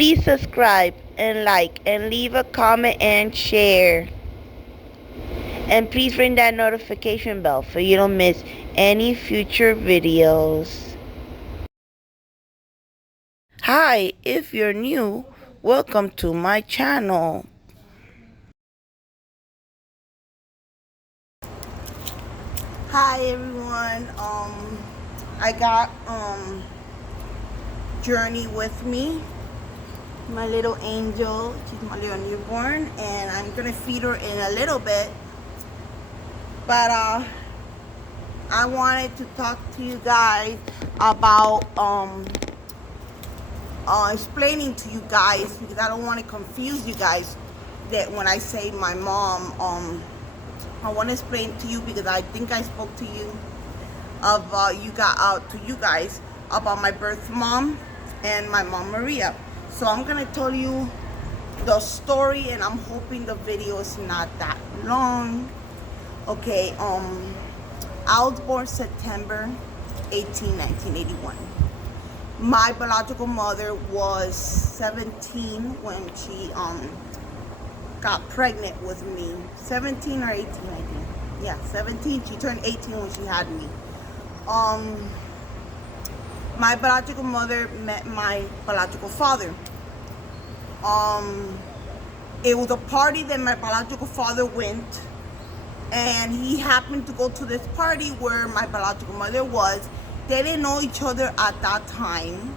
Please subscribe and like and leave a comment and share. And please ring that notification bell so you don't miss any future videos. Hi, if you're new, welcome to my channel. Hi everyone. I got Journey with me, my little angel. She's my little newborn, and I'm gonna feed her in a little bit. But I wanted to talk to you guys about explaining to you guys, because I don't want to confuse you guys, that when I say my mom, I want to explain to you, because I think I spoke to you to you guys about my birth mom and my mom Maria. So I'm gonna tell you the story, and I'm hoping the video is not that long. Okay, I was born September 18, 1981. My biological mother was 17 when she got pregnant with me. 17 or 18, I think. Yeah, 17. She turned 18 when she had me. My biological mother met my biological father. It was a party that my biological father went, and he happened to go to this party where my biological mother was. They didn't know each other at that time.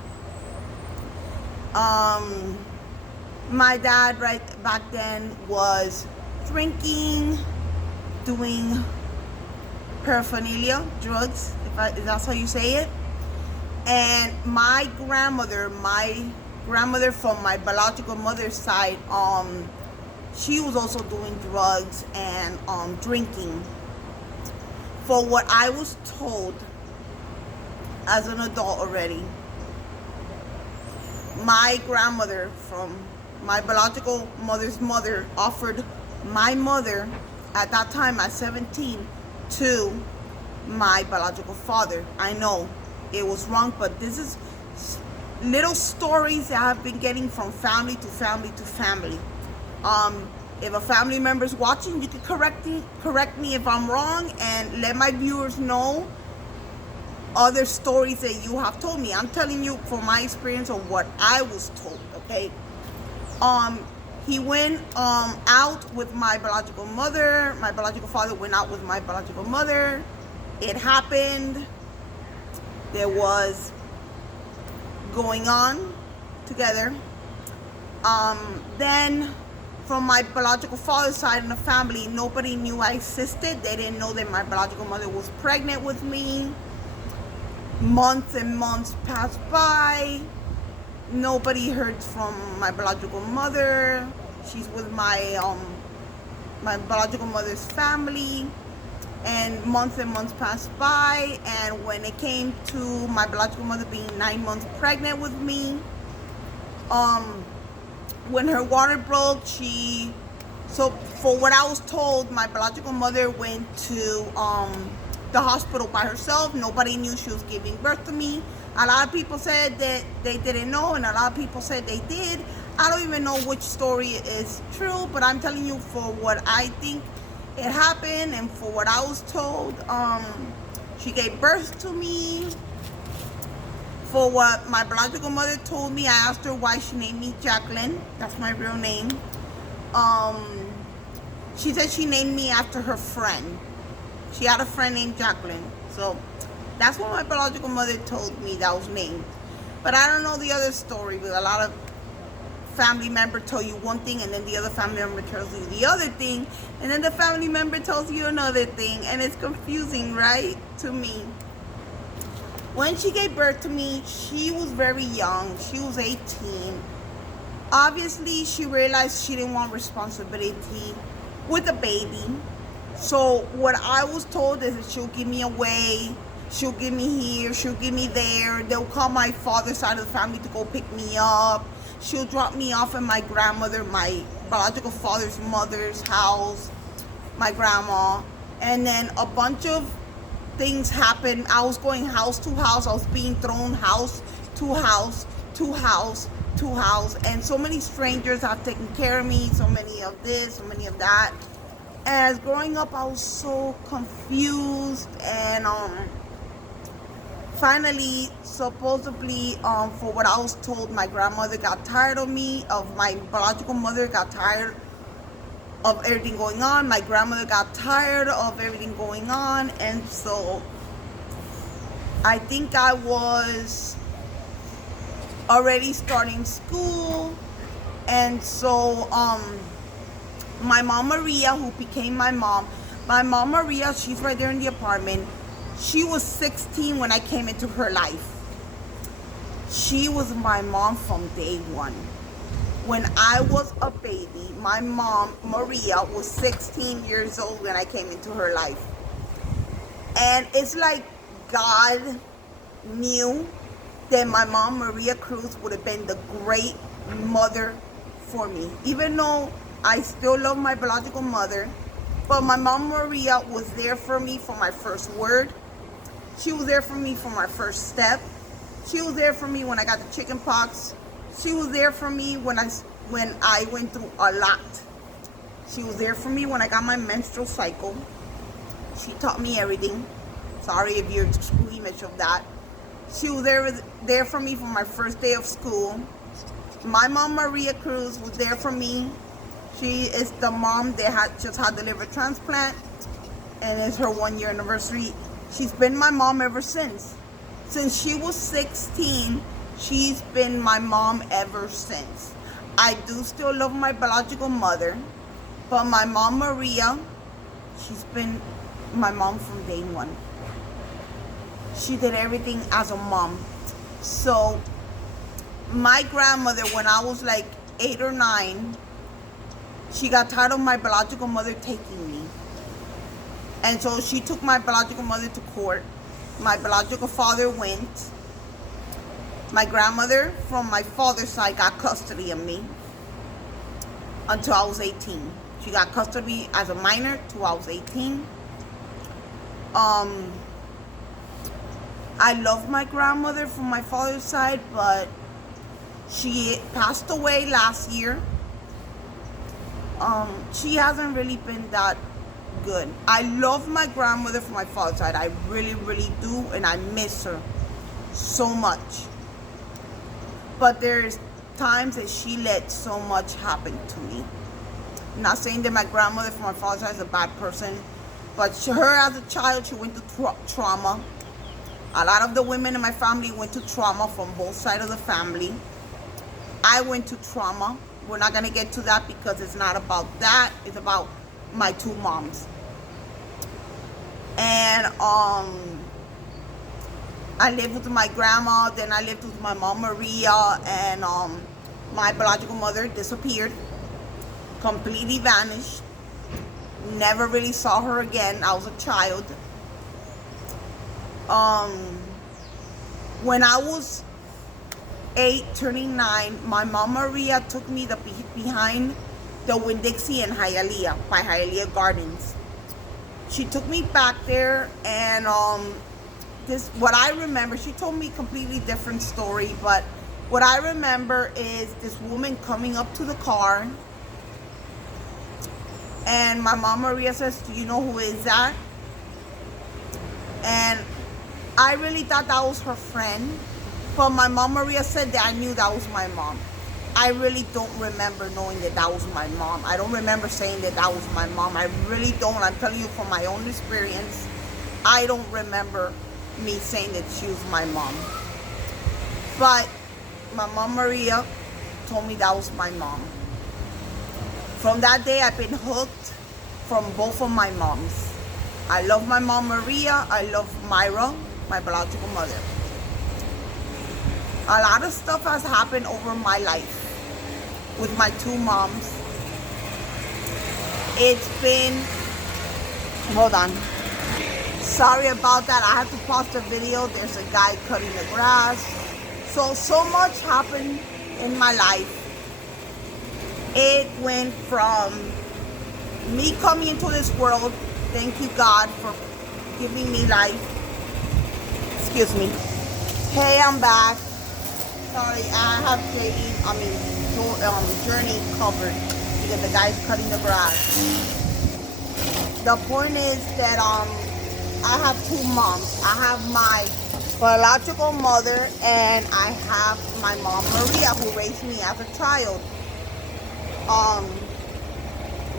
My dad right back then was drinking, doing paraphernalia, drugs, if that's how you say it. And my grandmother from my biological mother's side, she was also doing drugs and drinking. For what I was told as an adult already, my grandmother from my biological mother's mother offered my mother at that time at 17 to my biological father. I know it was wrong, but this is little stories that I've been getting from family to family to family. If a family member is watching, you can correct me if I'm wrong, and let my viewers know other stories that you have told me. I'm telling you from my experience of what I was told. Okay. He went out with my biological mother. My biological father went out with my biological mother. It happened. There was going on together. Then from my biological father's side in the family, nobody knew I existed. They didn't know that my biological mother was pregnant with me. Months and months passed by. Nobody heard from my biological mother. She's with my biological mother's family. And months passed by, and when it came to my biological mother being 9 months pregnant with me, when her water broke, so for what I was told, my biological mother went to the hospital by herself. Nobody knew she was giving birth to me. A lot of people said that they didn't know, and a lot of people said they did. I don't even know which story is true, but I'm telling you for what I think it happened, and for what I was told, she gave birth to me. For what my biological mother told me, I asked her why she named me Jacqueline. That's my real name. She said she named me after her friend. She had a friend named Jacqueline. So that's what my biological mother told me that was named. But I don't know the other story, because a lot of family member tell you one thing, and then the other family member tells you the other thing, and then the family member tells you another thing, and it's confusing, right, to me. When she gave birth to me, she was very young. She was 18. Obviously, she realized she didn't want responsibility with a baby. So what I was told is that she'll give me away, she'll give me here, she'll give me there. They'll call my father's side of the family to go pick me up. She'll drop me off at my grandmother, my biological father's mother's house, my grandma. And then a bunch of things happened. I was going house to house. I was being thrown house to house to house to house, and so many strangers have taken care of me, so many of this, so many of that. As growing up, I was so confused, and finally, supposedly, for what I was told, my grandmother got tired of me, of my biological mother got tired of everything going on. My grandmother got tired of everything going on, and so I think I was already starting school, and so my mom Maria, who became my mom Maria, she's right there in the apartment. She was 16 when I came into her life. She was my mom from day one. When I was a baby, my mom Maria was 16 years old when I came into her life. And it's like God knew that my mom Maria Cruz would have been the great mother for me. Even though I still love my biological mother, but my mom Maria was there for me for my first word. She was there for me for my first step. She was there for me when I got the chicken pox. She was there for me when I went through a lot. She was there for me when I got my menstrual cycle. She taught me everything. Sorry if you're squeamish of that. She was there for me for my first day of school. My mom Maria Cruz was there for me. She is the mom that just had the liver transplant, and it's her 1-year anniversary. She's been my mom ever since. Since she was 16, she's been my mom ever since. I do still love my biological mother, but my mom Maria, she's been my mom from day one. She did everything as a mom. So my grandmother, when I was like 8 or 9, she got tired of my biological mother taking me. And so she took my biological mother to court. My biological father went. My grandmother from my father's side got custody of me until I was 18. She got custody as a minor till I was 18. I love my grandmother from my father's side, but she passed away last year. She hasn't really been that good. I love my grandmother from my father's side. I really, really do, and I miss her so much. But there's times that she let so much happen to me. I'm not saying that my grandmother from my father's side is a bad person, but her as a child, she went through trauma. A lot of the women in my family went to trauma from both sides of the family. I went to trauma. We're not going to get to that because it's not about that. It's about my two moms. And I lived with my grandma, then I lived with my mom Maria, and my biological mother disappeared, completely vanished. Never really saw her again. I was a child. When I was 8, turning 9, my mom Maria took me behind the Winn-Dixie in Hialeah, by Hialeah Gardens. She took me back there, and what I remember, she told me a completely different story, but what I remember is this woman coming up to the car, and my mom Maria says, "Do you know who is that?" And I really thought that was her friend, but my mom Maria said that I knew that was my mom. I really don't remember knowing that that was my mom. I don't remember saying that that was my mom. I really don't. I'm telling you from my own experience. I don't remember me saying that she was my mom. But my mom Maria told me that was my mom. From that day, I've been hooked from both of my moms. I love my mom Maria. I love Myra, my biological mother. A lot of stuff has happened over my life with my two moms. It's been, hold on. Sorry about that. I had to pause the video. There's a guy cutting the grass. So much happened in my life. It went from me coming into this world. Thank you, God, for giving me life. Excuse me. Hey, I'm back. Sorry, I have Journey covered because the guy's cutting the grass. The point is that I have two moms. I have my biological mother and I have my mom Maria, who raised me as a child.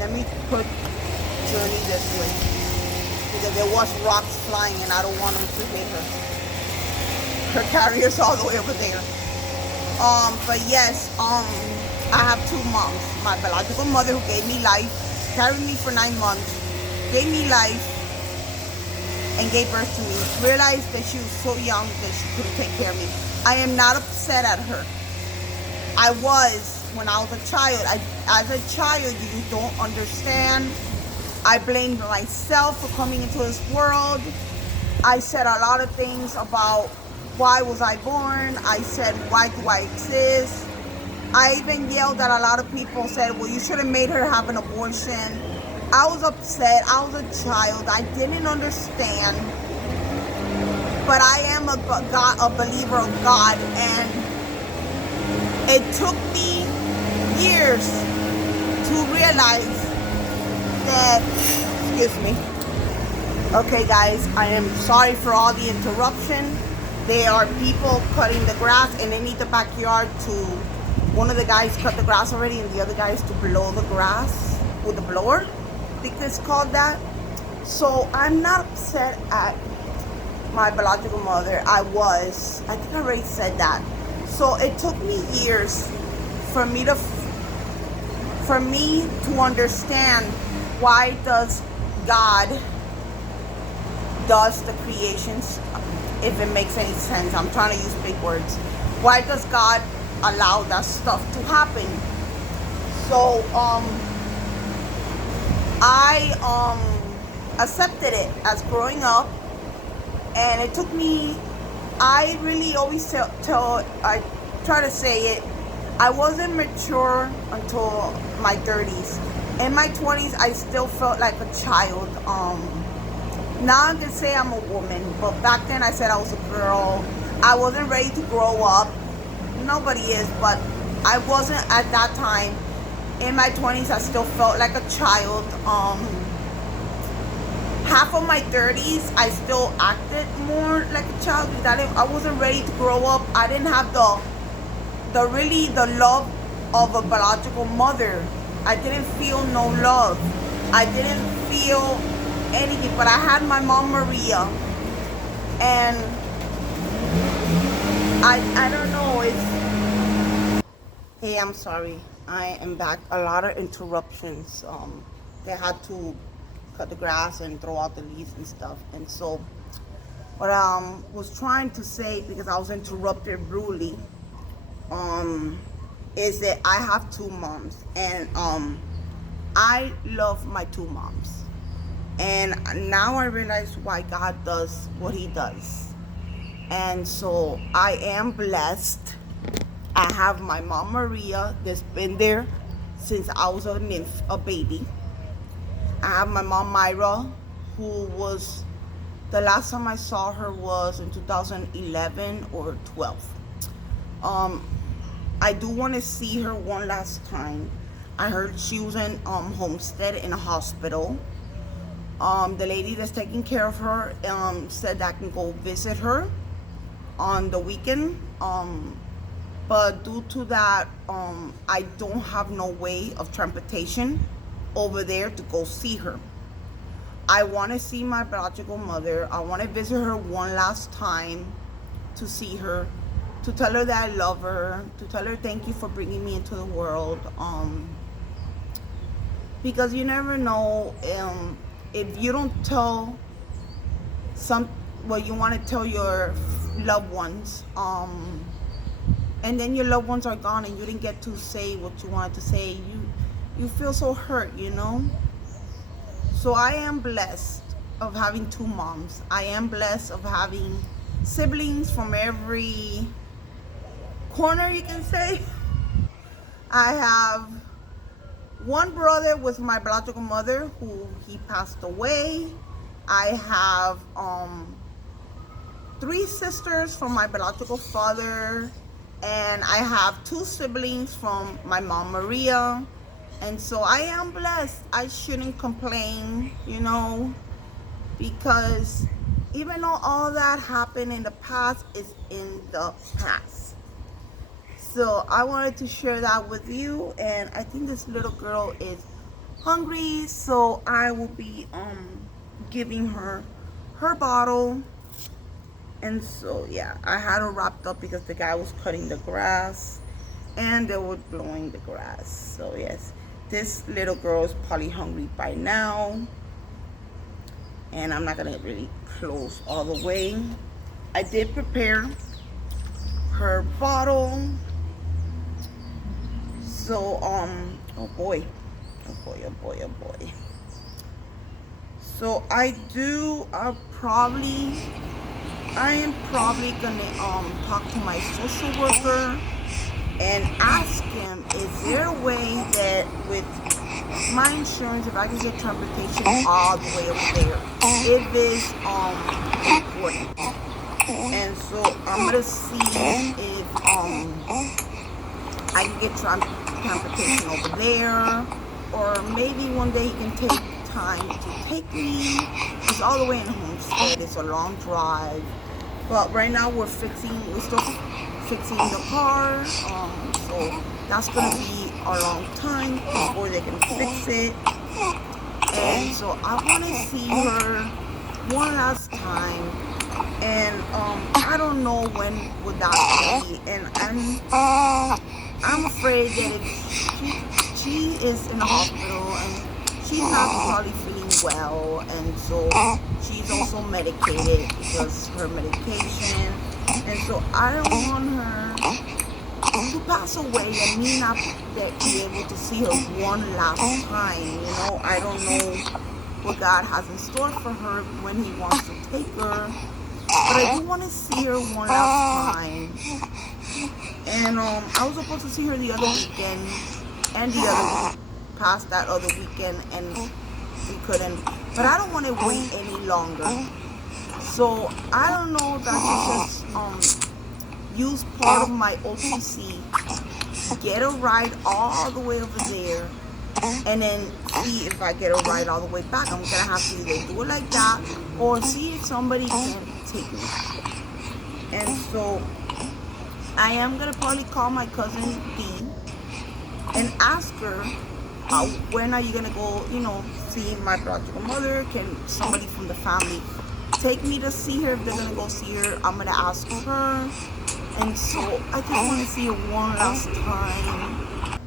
Let me put Journey this way because there was rocks flying and I don't want them to hit her. Her carrier's all the way over there. But yes, I have two moms. My biological mother, who gave me life, carried me for 9 months, gave me life, and gave birth to me. Realized that she was so young that she couldn't take care of me. I am not upset at her. I was when I was a child. As a child, you don't understand. I blamed myself for coming into this world. I said a lot of things about why was I born. I said, why do I exist? I even yelled at a lot of people, said, well, you should have made her have an abortion. I was upset. I was a child. I didn't understand. But I am a believer of God, and it took me years to realize that, excuse me. Okay, guys, I am sorry for all the interruption. There are people cutting the grass, and they need the backyard to, one of the guys cut the grass already, and the other guy is to blow the grass with a blower. I think it's called that. So I'm not upset at my biological mother. I think I already said that. So it took me years for me to understand why does God does the creations, if it makes any sense. I'm trying to use big words. Why does God allow that stuff to happen? So I accepted it as growing up, and it took me, I really always I try to say it, I wasn't mature until my 30s. In my 20s, I still felt like a child. Now I can say I'm a woman, but back then I said I was a girl. I wasn't ready to grow up. Nobody is, but I wasn't at that time. In my 20s, I still felt like a child. Half of my 30s, I still acted more like a child because I wasn't ready to grow up. I didn't have the love of a biological mother. I didn't feel no love. I didn't feel anything, but I had my mom Maria, and I don't know, hey, I'm sorry, I am back. A lot of interruptions. They had to cut the grass and throw out the leaves and stuff, and so what I was trying to say, because I was interrupted rudely, is that I have two moms, and I love my two moms. And now I realize why God does what he does. And so I am blessed. I have my mom Maria that's been there since I was a baby. I have my mom Myra, who was, the last time I saw her was in 2011 or 12. I do want to see her one last time. I heard she was in Homestead in a hospital. The lady that's taking care of her said that I can go visit her on the weekend. But due to that, I don't have no way of transportation over there to go see her. I want to see my biological mother. I want to visit her one last time to see her, to tell her that I love her, to tell her thank you for bringing me into the world. Because you never know, if you don't tell what you want to tell your loved ones, and then your loved ones are gone and you didn't get to say what you wanted to say, you feel so hurt, you know? So I am blessed of having two moms. I am blessed of having siblings from every corner, you can say. I have one brother with my biological mother who he passed away. I have 3 sisters from my biological father, And I have 2 siblings from my mom, Maria. And so I am blessed. I shouldn't complain, because even though all that happened in the past, is in the past. So I wanted to share that with you. And I think this little girl is hungry, so I will be giving her her bottle. And so yeah, I had her wrapped up because the guy was cutting the grass and they were blowing the grass. So yes, this little girl is probably hungry by now, and I'm not gonna really close all the way. I did prepare her bottle. So oh boy, oh boy, oh boy, oh boy. So I am probably gonna talk to my social worker and ask him, is there a way that with my insurance, if I can get transportation all the way over there, if it's important. And so I'm gonna see if I can get transportation over there, or maybe one day he can take time to take me. It's all the way in Homestead. It's a long drive, but right now we're still fixing the car. So that's gonna be a long time before they can fix it. And so I want to see her one last time, and I don't know when would that be. And I'm afraid that if she is in the hospital and she's not probably feeling well, and so she's also medicated because her medication, and so I don't want her to pass away and me not be able to see her one last time. I don't know what God has in store for her when He wants to take her, but I do want to see her one last time. And I was supposed to see her the other weekend and the other past that other weekend, and we couldn't. But I don't want to wait any longer. So I don't know if I should just use part of my OTC, get a ride all the way over there, and then see if I get a ride all the way back. I'm gonna have to either do it like that or see if somebody can take me. And so I am gonna probably call my cousin Dee and ask her, when are you gonna go, see my biological mother? Can somebody from the family take me to see her? If they're gonna go see her, I'm gonna ask her. And so I just want to see her one last time,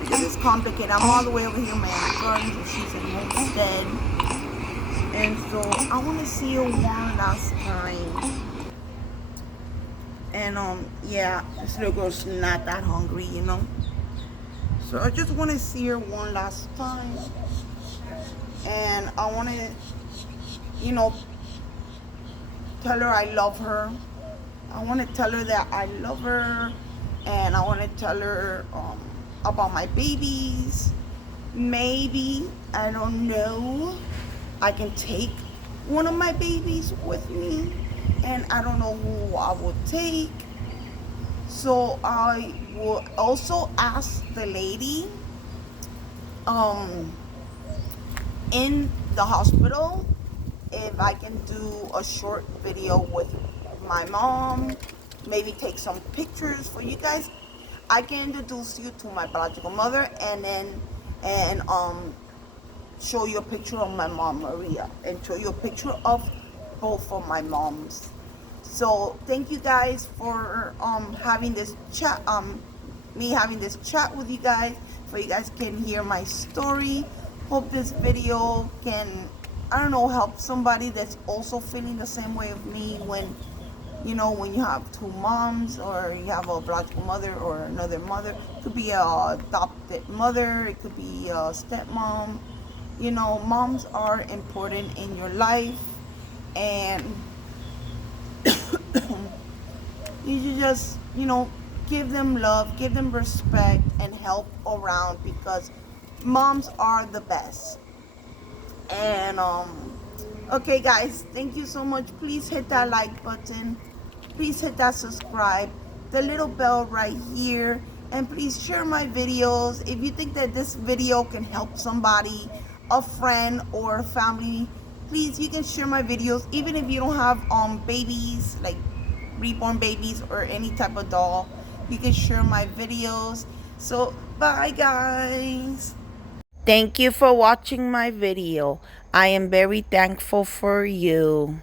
because it's complicated. I'm all the way over here in Miami Gardens and she's in Homestead. And so I want to see her one last time. And yeah, this little girl's not that hungry, So I just want to see her one last time. And I want to, tell her I love her. I want to tell her that I love her, and I want to tell her about my babies. Maybe, I don't know, I can take one of my babies with me, and I don't know who I will take. So I will also ask the lady in the hospital if I can do a short video with my mom, maybe take some pictures for you guys. I can introduce you to my biological mother, and show you a picture of my mom Maria, and show you a picture of both of my moms. So thank you guys for having this chat, me having this chat with you guys, so you guys can hear my story. Hope this video can, I don't know, help somebody that's also feeling the same way of me when you have 2 moms, or you have a biological mother or another mother. It could be a adopted mother, it could be a stepmom. Moms are important in your life, and you should just, give them love, give them respect, and help around, because moms are the best. And okay guys, thank you so much. Please hit that like button, please hit that subscribe, the little bell right here, and please share my videos. If you think that this video can help somebody, a friend or a family, please, you can share my videos. Even if you don't have babies, like reborn babies or any type of doll, you can share my videos. So bye guys. Thank you for watching my video. I am very thankful for you.